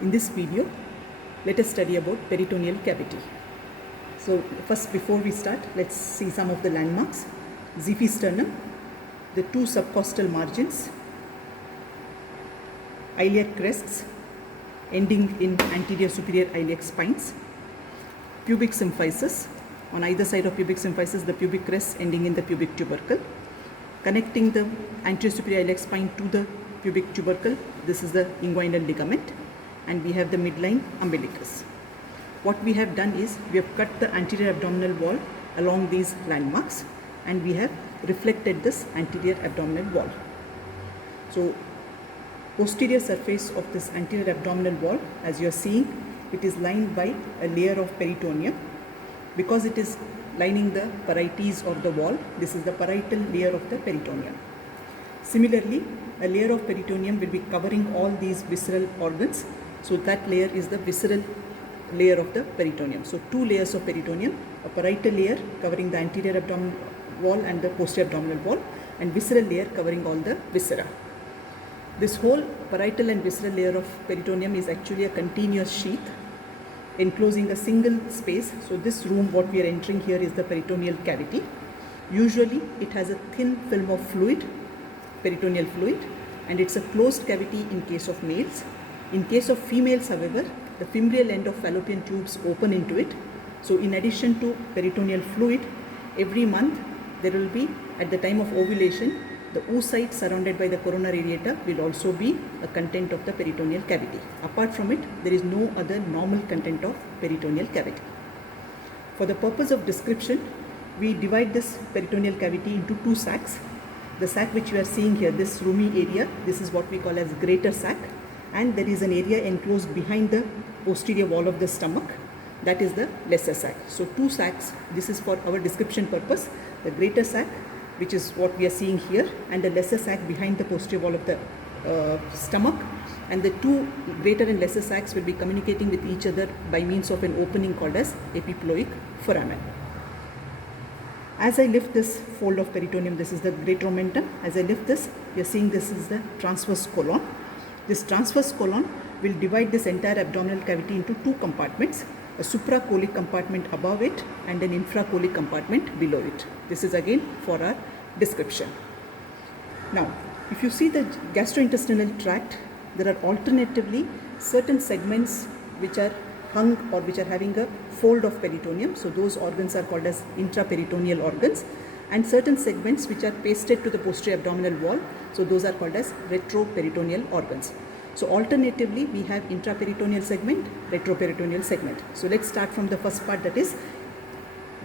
In this video, let us study about peritoneal cavity. So first, before we start, let's see some of the landmarks. Xiphisternum, the two subcostal margins, iliac crests ending in anterior superior iliac spines, pubic symphysis. On either side of pubic symphysis, the pubic crest ending in the pubic tubercle. Connecting the anterior superior iliac spine to the pubic tubercle, this is the inguinal ligament, and we have the midline umbilicus. What we have done is we have cut the anterior abdominal wall along these landmarks, and we have reflected this anterior abdominal wall. So posterior surface of this anterior abdominal wall, as you are seeing, it is lined by a layer of peritoneum. Because it is lining the parietes of the wall, this is the parietal layer of the peritoneum. Similarly, a layer of peritoneum will be covering all these visceral organs. So that layer is the visceral layer of the peritoneum. So two layers of peritoneum, a parietal layer covering the anterior abdominal wall and the posterior abdominal wall, and visceral layer covering all the viscera. This whole parietal and visceral layer of peritoneum is actually a continuous sheath enclosing a single space. So this room, what we are entering here, is the peritoneal cavity. Usually it has a thin film of fluid, peritoneal fluid, and it's a closed cavity in case of males. In case of females, however, the femoral end of fallopian tubes open into it. So in addition to peritoneal fluid, every month there will be, at the time of ovulation, the oocyte surrounded by the corona radiata will also be a content of the peritoneal cavity. Apart from it, there is no other normal content of peritoneal cavity. For the purpose of description, we divide this peritoneal cavity into two sacs. The sac which you are seeing here, this roomy area, this is what we call as greater sac, and there is an area enclosed behind the posterior wall of the stomach, that is the lesser sac. So two sacs, this is for our description purpose, the greater sac, which is what we are seeing here, and the lesser sac behind the posterior wall of the stomach, and the two greater and lesser sacs will be communicating with each other by means of an opening called as epiploic foramen. As I lift this fold of peritoneum, this is the great omentum. As I lift this, you are seeing this is the transverse colon. This transverse colon will divide this entire abdominal cavity into two compartments, a supracolic compartment above it and an infracolic compartment below it. This is again for our description. Now, if you see the gastrointestinal tract, there are alternatively certain segments which are hung or which are having a fold of peritoneum. So those organs are called as intraperitoneal organs, and certain segments which are pasted to the posterior abdominal wall. So those are called as retroperitoneal organs. So alternatively, we have intraperitoneal segment, retroperitoneal segment. So let's start from the first part, that is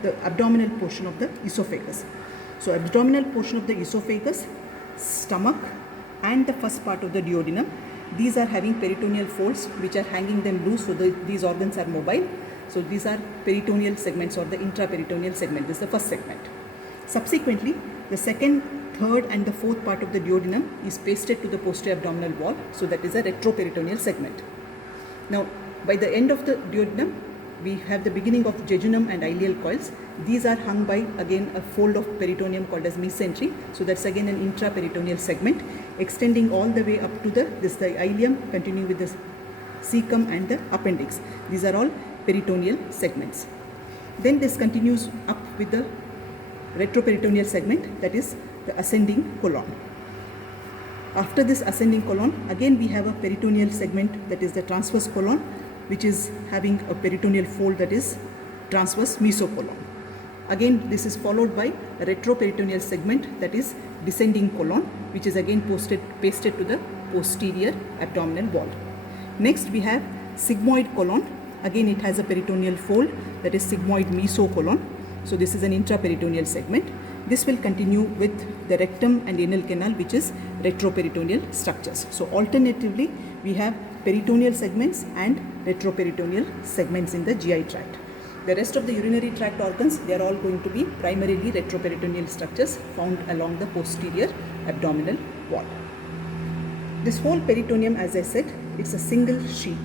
the abdominal portion of the esophagus. So abdominal portion of the esophagus, stomach, and the first part of the duodenum, these are having peritoneal folds which are hanging them loose, so these organs are mobile. So these are peritoneal segments or the intraperitoneal segment. This is the first segment. Subsequently, the second, third and the fourth part of the duodenum is pasted to the posterior abdominal wall, so that is a retroperitoneal segment. Now, by the end of the duodenum, we have the beginning of jejunum and ileal coils. These are hung by again a fold of peritoneum called as mesentery, so that's again an intraperitoneal segment extending all the way up to the ileum, continuing with the cecum and the appendix. These are all peritoneal segments. Then this continues up with the retroperitoneal segment, that is the ascending colon. After this ascending colon, again we have a peritoneal segment, that is the transverse colon, which is having a peritoneal fold, that is transverse mesocolon. Again, this is followed by a retroperitoneal segment, that is descending colon, which is again pasted to the posterior abdominal wall. Next we have sigmoid colon. Again it has a peritoneal fold, that is sigmoid mesocolon. So this is an intraperitoneal segment. This will continue with the rectum and anal canal, which is retroperitoneal structures. So alternatively, we have peritoneal segments and retroperitoneal segments in the GI tract. The rest of the urinary tract organs, they are all going to be primarily retroperitoneal structures found along the posterior abdominal wall. This whole peritoneum, as I said, it's a single sheet.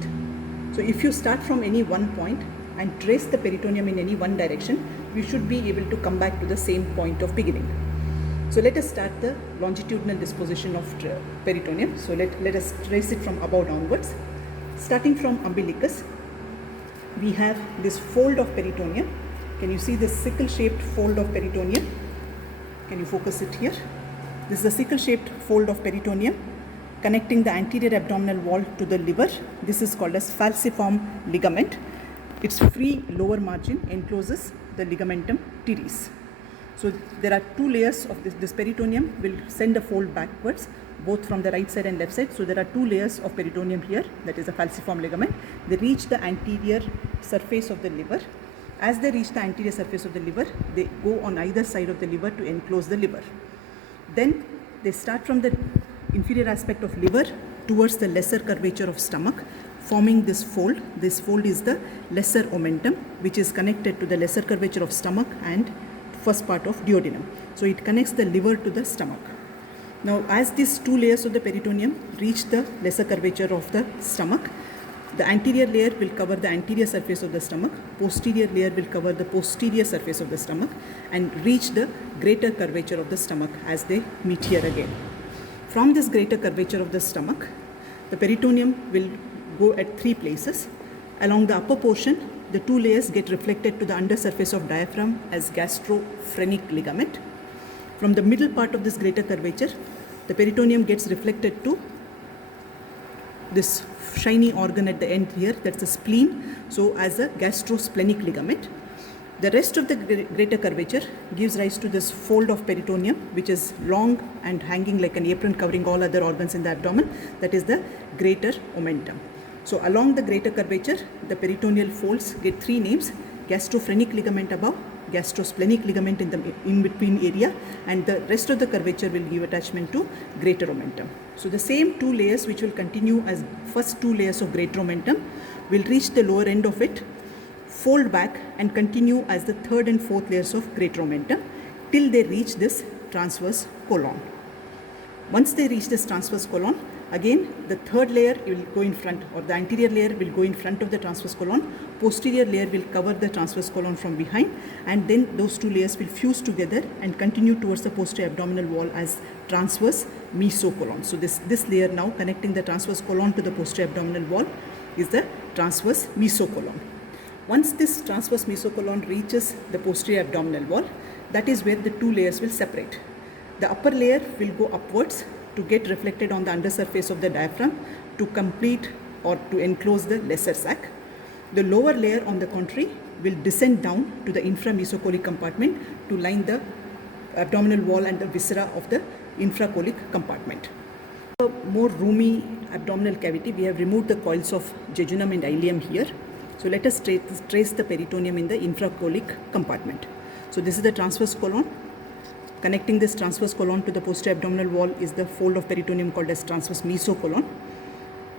So if you start from any one point and trace the peritoneum in any one direction, we should be able to come back to the same point of beginning. So let us start the longitudinal disposition of peritoneum. So let us trace it from above downwards. Starting from umbilicus, we have this fold of peritoneum. Can you see this sickle-shaped fold of peritoneum? Can you focus it here? This is a sickle-shaped fold of peritoneum connecting the anterior abdominal wall to the liver. This is called as falciform ligament. Its free lower margin encloses the ligamentum teres. So there are two layers of this peritoneum will send a fold backwards, both from the right side and left side. So there are two layers of peritoneum here, that is a falciform ligament. They reach the anterior surface of the liver. As they reach the anterior surface of the liver, they go on either side of the liver to enclose the liver. Then they start from the inferior aspect of liver towards the lesser curvature of stomach, forming this fold. This fold is the lesser omentum, which is connected to the lesser curvature of stomach and first part of duodenum. So it connects the liver to the stomach. Now, as these two layers of the peritoneum reach the lesser curvature of the stomach, the anterior layer will cover the anterior surface of the stomach, posterior layer will cover the posterior surface of the stomach and reach the greater curvature of the stomach as they meet here again. From this greater curvature of the stomach, the peritoneum will go at three places. Along the upper portion, the two layers get reflected to the undersurface of diaphragm as gastrophrenic ligament. From the middle part of this greater curvature, the peritoneum gets reflected to this shiny organ at the end here, that's the spleen, so as a gastrosplenic ligament. The rest of the greater curvature gives rise to this fold of peritoneum, which is long and hanging like an apron covering all other organs in the abdomen, that is the greater omentum. So along the greater curvature, the peritoneal folds get three names: gastrophrenic ligament above, gastrosplenic ligament in the in-between area, and the rest of the curvature will give attachment to greater omentum. So the same two layers which will continue as first two layers of greater omentum will reach the lower end of it, fold back and continue as the third and fourth layers of greater omentum till they reach this transverse colon. Once they reach this transverse colon, again the third layer will go in front, or the anterior layer will go in front of the transverse colon, posterior layer will cover the transverse colon from behind, and then those two layers will fuse together and continue towards the posterior abdominal wall as transverse mesocolon. So this layer now connecting the transverse colon to the posterior abdominal wall is the transverse mesocolon. Once this transverse mesocolon reaches the posterior abdominal wall, that is where the two layers will separate. The upper layer will go upwards to get reflected on the undersurface of the diaphragm to complete or to enclose the lesser sac. The lower layer, on the contrary, will descend down to the inframesocolic compartment to line the abdominal wall and the viscera of the infracolic compartment. For a more roomy abdominal cavity, we have removed the coils of jejunum and ileum here. So let us trace the peritoneum in the infracolic compartment. So this is the transverse colon. Connecting this transverse colon to the posterior abdominal wall is the fold of peritoneum called as transverse mesocolon.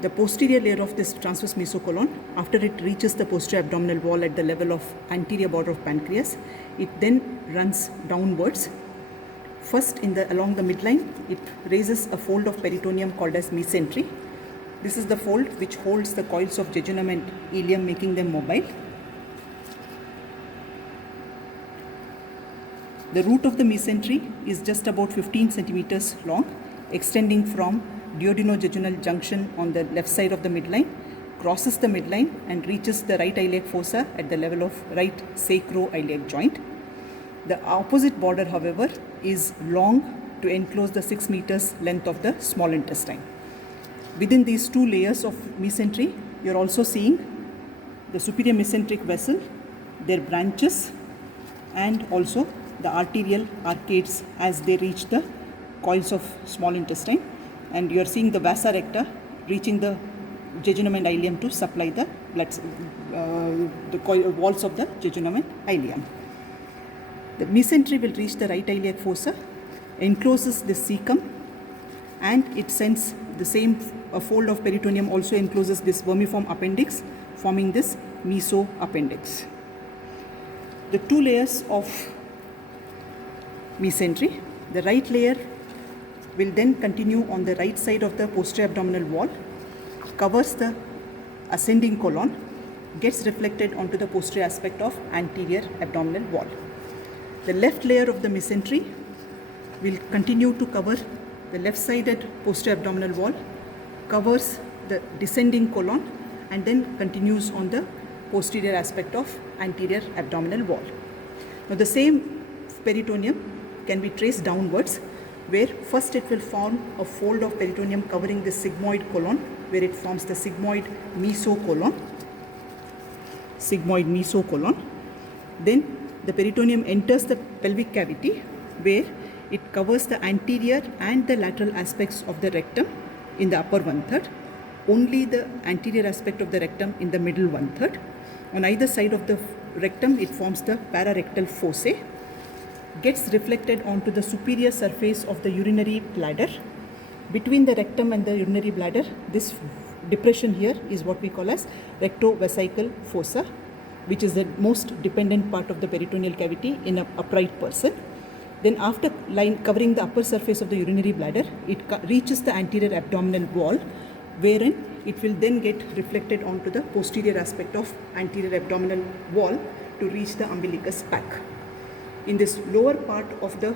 The posterior layer of this transverse mesocolon, after it reaches the posterior abdominal wall at the level of anterior border of pancreas, it then runs downwards. First, along the midline, it raises a fold of peritoneum called as mesentery. This is the fold which holds the coils of jejunum and ileum, making them mobile. The root of the mesentery is just about 15 centimeters long, extending from duodenojejunal junction on the left side of the midline, crosses the midline and reaches the right iliac fossa at the level of right sacroiliac joint. The opposite border, however, is long to enclose the 6 meters length of the small intestine. Within these two layers of mesentery, you are also seeing the superior mesenteric vessel, their branches, and also the arterial arcades as they reach the coils of small intestine. And you are seeing the vasa recta reaching the jejunum and ileum to supply the walls of the jejunum and ileum. The mesentery will reach the right iliac fossa, encloses the cecum, and it sends the same fold of peritoneum also encloses this vermiform appendix, forming this mesoappendix. The two layers of mesentery, the right layer will then continue on the right side of the posterior abdominal wall, covers the ascending colon, gets reflected onto the posterior aspect of anterior abdominal wall. The left layer of the mesentery will continue to cover the left-sided posterior abdominal wall, covers the descending colon and then continues on the posterior aspect of anterior abdominal wall. Now the same peritoneum can be traced downwards, where first it will form a fold of peritoneum covering the sigmoid colon, where it forms the sigmoid mesocolon. Then the peritoneum enters the pelvic cavity, where it covers the anterior and the lateral aspects of the rectum in the upper 1/3, only the anterior aspect of the rectum in the middle 1/3. On either side of the rectum, it forms the pararectal fossa, gets reflected onto the superior surface of the urinary bladder. Between the rectum and the urinary bladder, this depression here is what we call as rectovesical fossa, which is the most dependent part of the peritoneal cavity in an upright person. Then after covering the upper surface of the urinary bladder, it reaches the anterior abdominal wall, wherein it will then get reflected onto the posterior aspect of anterior abdominal wall to reach the umbilicus pack. In this lower part of the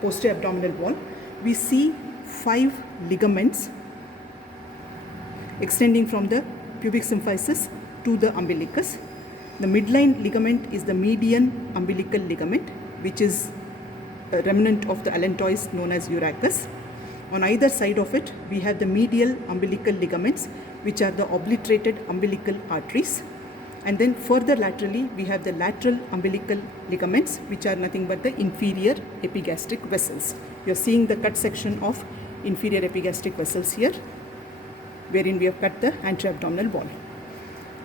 posterior abdominal wall, we see 5 ligaments extending from the pubic symphysis to the umbilicus. The midline ligament is the median umbilical ligament, which is a remnant of the allantois known as urachus. On either side of it, we have the medial umbilical ligaments, which are the obliterated umbilical arteries. And then further laterally, we have the lateral umbilical ligaments, which are nothing but the inferior epigastric vessels. You are seeing the cut section of inferior epigastric vessels here, wherein we have cut the anteroabdominal wall.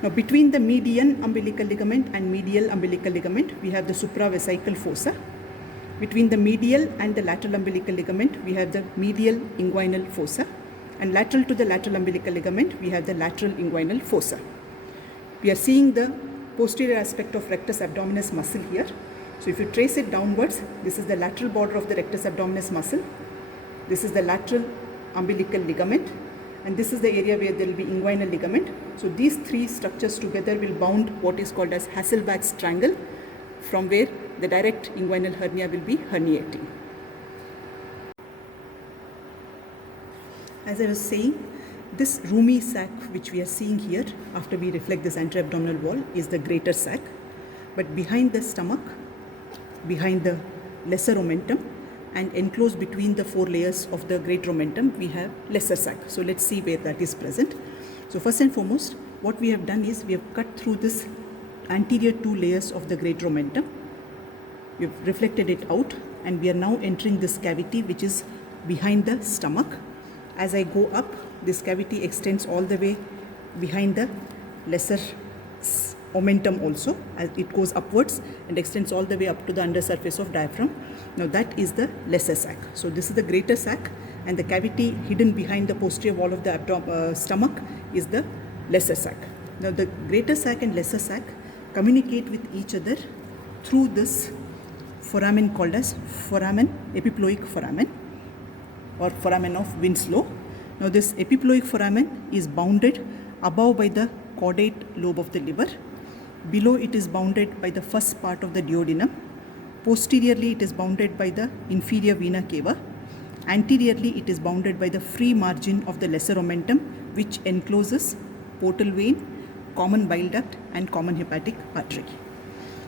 Now, between the median umbilical ligament and medial umbilical ligament, we have the supravesical fossa. Between the medial and the lateral umbilical ligament, we have the medial inguinal fossa. And lateral to the lateral umbilical ligament, we have the lateral inguinal fossa. We are seeing the posterior aspect of rectus abdominis muscle here. So if you trace it downwards, this is the lateral border of the rectus abdominis muscle. This is the lateral umbilical ligament. And this is the area where there will be inguinal ligament. So these 3 structures together will bound what is called as Hasselbalch's triangle, from where the direct inguinal hernia will be herniating. As I was saying, this roomy sac which we are seeing here after we reflect this anteroabdominal wall is the greater sac. But behind the stomach, behind the lesser omentum, and enclosed between the 4 layers of the great omentum, we have lesser sac. So let's see where that is present. So first and foremost, what we have done is we have cut through this anterior 2 layers of the great omentum. We have reflected it out, and we are now entering this cavity which is behind the stomach. As I go up, this cavity extends all the way behind the lesser omentum also, as it goes upwards and extends all the way up to the undersurface of diaphragm. Now that is the lesser sac. So this is the greater sac, and the cavity hidden behind the posterior wall of the stomach is the lesser sac. Now the greater sac and lesser sac communicate with each other through this foramen called as epiploic foramen, or foramen of Winslow. Now this epiploic foramen is bounded above by the caudate lobe of the liver. Below it is bounded by the first part of the duodenum. Posteriorly it is bounded by the inferior vena cava. Anteriorly it is bounded by the free margin of the lesser omentum, which encloses portal vein, common bile duct and common hepatic artery.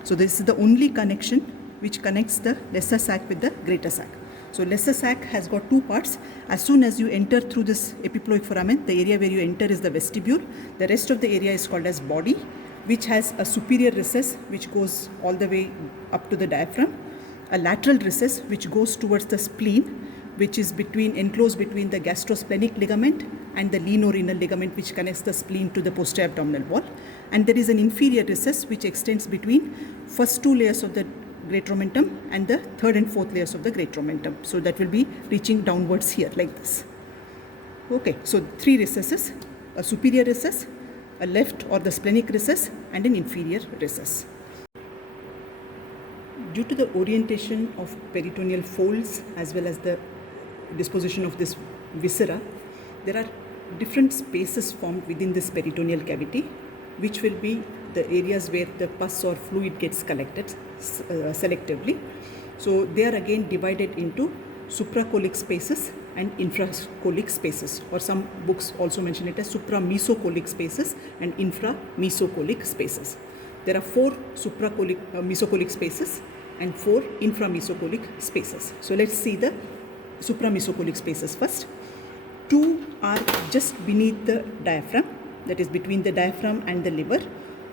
So this is the only connection which connects the lesser sac with the greater sac. So lesser sac has got 2 parts. As soon as you enter through this epiploic foramen, the area where you enter is the vestibule. The rest of the area is called as body, which has a superior recess which goes all the way up to the diaphragm, a lateral recess which goes towards the spleen, which is enclosed between the gastrosplenic ligament and the lienorenal ligament, which connects the spleen to the posterior abdominal wall. And there is an inferior recess which extends between first 2 layers of the great omentum and the 3rd and 4th layers of the great omentum. So that will be reaching downwards here like this. Okay, so 3 recesses, a superior recess, a left or the splenic recess, and an inferior recess. Due to the orientation of peritoneal folds as well as the disposition of this viscera, there are different spaces formed within this peritoneal cavity, which will be the areas where the pus or fluid gets collected selectively. So they are again divided into supracolic spaces and infracolic spaces, or some books also mention it as supramesocolic spaces and inframesocolic spaces. There are 4 mesocolic spaces and 4 inframesocolic spaces. So let's see the supramesocolic spaces first. 2 are just beneath the diaphragm, that is between the diaphragm and the liver.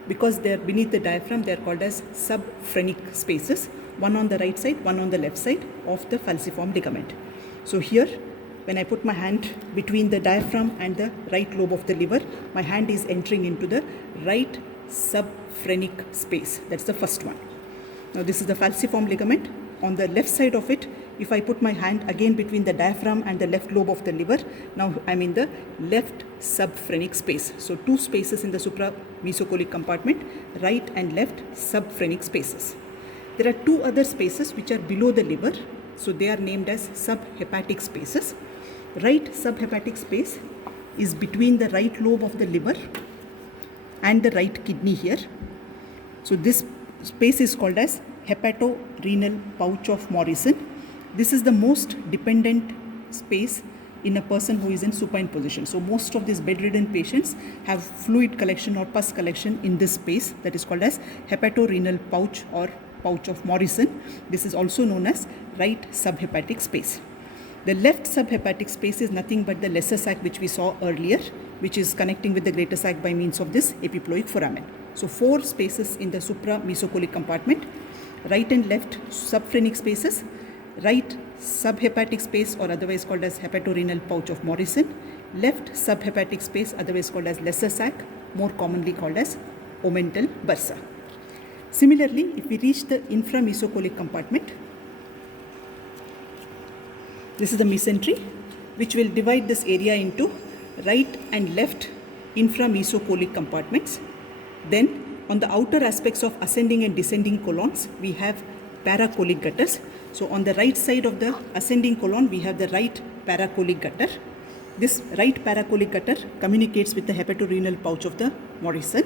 Because they are beneath the diaphragm, they are called as subphrenic spaces, one on the right side, one on the left side of the falciform ligament. So here, when I put my hand between the diaphragm and the right lobe of the liver, my hand is entering into the right subphrenic space. That's the first one. Now this is the falciform ligament. On the left side of it, if I put my hand again between the diaphragm and the left lobe of the liver, now I'm in the left subphrenic space. So 2 spaces in the supramesocolic compartment, right and left subphrenic spaces. There are 2 other spaces which are below the liver, so they are named as subhepatic spaces. Right subhepatic space is between the right lobe of the liver and the right kidney here. So this space is called as hepatorenal pouch of Morrison. This is the most dependent space in a person who is in supine position. So most of these bedridden patients have fluid collection or pus collection in this space, that is called as hepatorenal pouch or pouch of Morrison. This is also known as right subhepatic space. The left subhepatic space is nothing but the lesser sac which we saw earlier, which is connecting with the greater sac by means of this epiploic foramen. So 4 spaces in the supramesocolic compartment, right and left subphrenic spaces, right subhepatic space or otherwise called as hepatorenal pouch of Morrison, left subhepatic space otherwise called as lesser sac, more commonly called as omental bursa. Similarly, if we reach the inframesocolic compartment, this is the mesentery, which will divide this area into right and left inframesocolic compartments. Then on the outer aspects of ascending and descending colons, we have paracolic gutters. So on the right side of the ascending colon, we have the right paracolic gutter. This right paracolic gutter communicates with the hepatorenal pouch of the Morrison.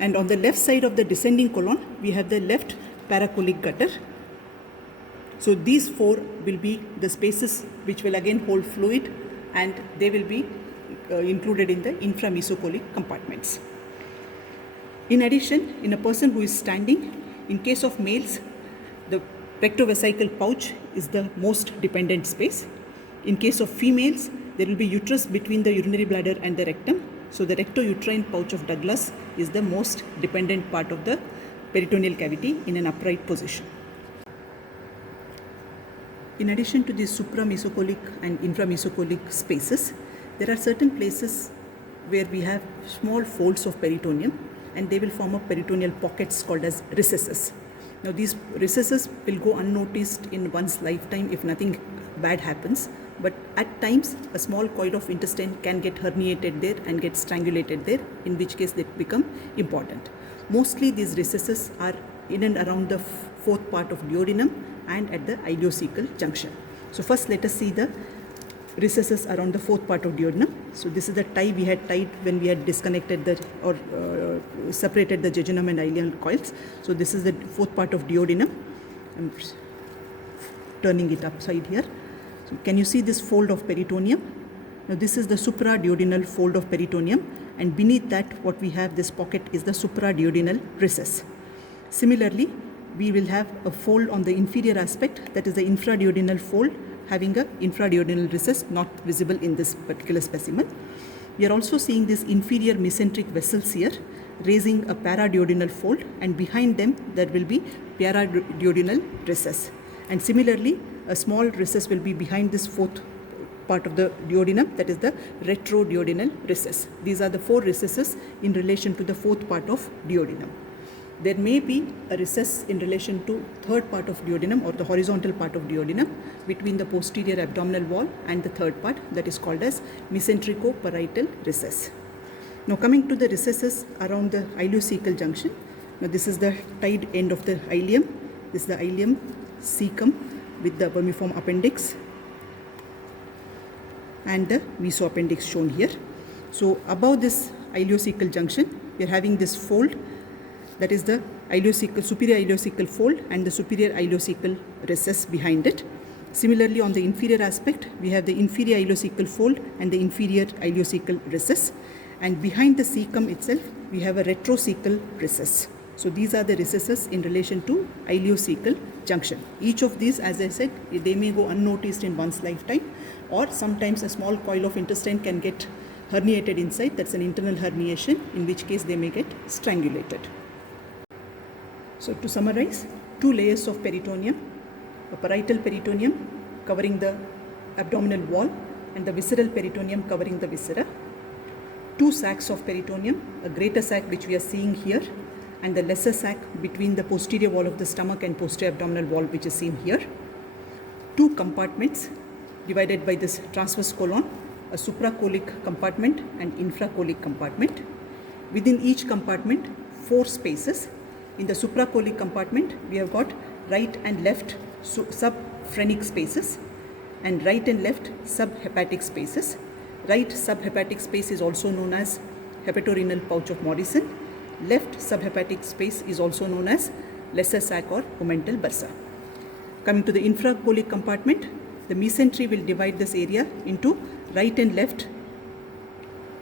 And on the left side of the descending colon, we have the left paracolic gutter. So these 4 will be the spaces which will again hold fluid, and they will be included in the inframesocolic compartments. In addition, in a person who is standing, in case of males, the rectovesical pouch is the most dependent space. In case of females, there will be uterus between the urinary bladder and the rectum. So the rectouterine pouch of Douglas is the most dependent part of the peritoneal cavity in an upright position. In addition to these supramesocolic and inframesocolic spaces, there are certain places where we have small folds of peritoneum, and they will form up peritoneal pockets called as recesses. Now these recesses will go unnoticed in one's lifetime if nothing bad happens, but at times a small coil of intestine can get herniated there and get strangulated there, in which case they become important. Mostly these recesses are in and around the 4th part of duodenum and at the ileocecal junction. So first let us see the recesses around the 4th part of duodenum. So this is the tie we had tied when we had disconnected the separated the jejunum and ileal coils. So this is the 4th part of duodenum. I'm turning it upside here. So can you see this fold of peritoneum? Now this is the supraduodenal fold of peritoneum, and beneath that what we have, this pocket, is the supraduodenal recess. Similarly, we will have a fold on the inferior aspect, that is the infraduodenal fold, having a infraduodenal recess not visible in this particular specimen. We are also seeing these inferior mesenteric vessels here raising a paraduodenal fold, and behind them there will be paraduodenal recess. And similarly, a small recess will be behind this 4th part of the duodenum, that is the retroduodenal recess. These are the 4 recesses in relation to the 4th part of duodenum. There may be a recess in relation to 3rd part of duodenum, or the horizontal part of duodenum, between the posterior abdominal wall and the 3rd part, that is called as mesenterico-parietal recess. Now coming to the recesses around the ileocecal junction. Now this is the tied end of the ileum. This is the ileum cecum with the vermiform appendix and the mesoappendix shown here. So above this ileocecal junction, we are having this fold, that is the superior ileocecal fold and the superior ileocecal recess behind it. Similarly, on the inferior aspect, we have the inferior ileocecal fold and the inferior ileocecal recess. And behind the cecum itself, we have a retrocecal recess. So these are the recesses in relation to ileocecal junction. Each of these, as I said, they may go unnoticed in one's lifetime, or sometimes a small coil of intestine can get herniated inside. That's an internal herniation, in which case they may get strangulated. So to summarize, 2 layers of peritoneum: a parietal peritoneum covering the abdominal wall and the visceral peritoneum covering the viscera. 2 sacs of peritoneum, a greater sac which we are seeing here, and the lesser sac between the posterior wall of the stomach and posterior abdominal wall, which is seen here. 2 compartments divided by this transverse colon, a supracolic compartment and infracolic compartment. Within each compartment, 4 spaces. In the supracolic compartment, we have got right and left subphrenic spaces and right and left subhepatic spaces. Right subhepatic space is also known as hepatorenal pouch of Morrison. Left subhepatic space is also known as lesser sac or omental bursa. Coming to the infracolic compartment, the mesentery will divide this area into right and left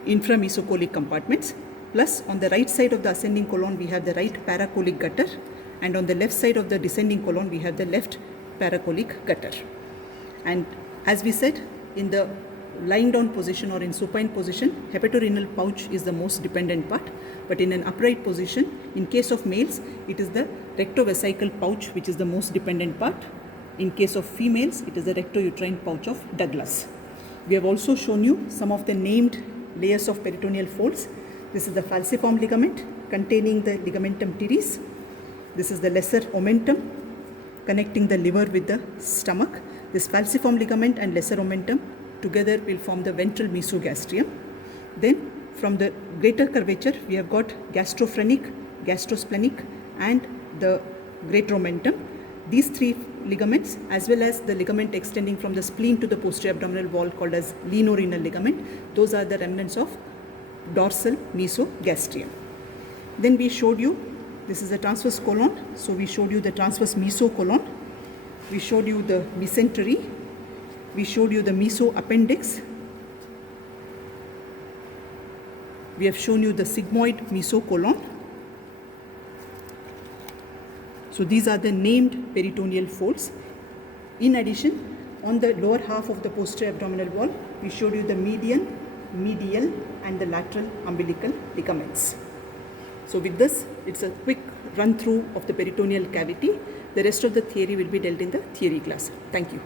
inframesocolic compartments. Plus, on the right side of the ascending colon, we have the right paracolic gutter, and on the left side of the descending colon, we have the left paracolic gutter. And as we said, in the lying down position or in supine position, hepatorenal pouch is the most dependent part, but in an upright position, in case of males, it is the rectovesical pouch which is the most dependent part. In case of females, it is the rectouterine pouch of Douglas. We have also shown you some of the named layers of peritoneal folds. This is the falciform ligament containing the ligamentum teres. This is the lesser omentum connecting the liver with the stomach. This falciform ligament and lesser omentum together will form the ventral mesogastrium. Then from the greater curvature, we have got gastrophrenic, gastrosplenic and the greater omentum. These 3 ligaments, as well as the ligament extending from the spleen to the posterior abdominal wall called as lienorenal ligament, those are the remnants of dorsal mesogastrium. Then we showed you, this is a transverse colon, so we showed you the transverse mesocolon. We showed you the mesentery. We showed you the mesoappendix. We have shown you the sigmoid mesocolon. So these are the named peritoneal folds. In addition, on the lower half of the posterior abdominal wall, we showed you the median, medial and the lateral umbilical ligaments. So with this, it's a quick run through of the peritoneal cavity. The rest of the theory will be dealt in the theory class. Thank you.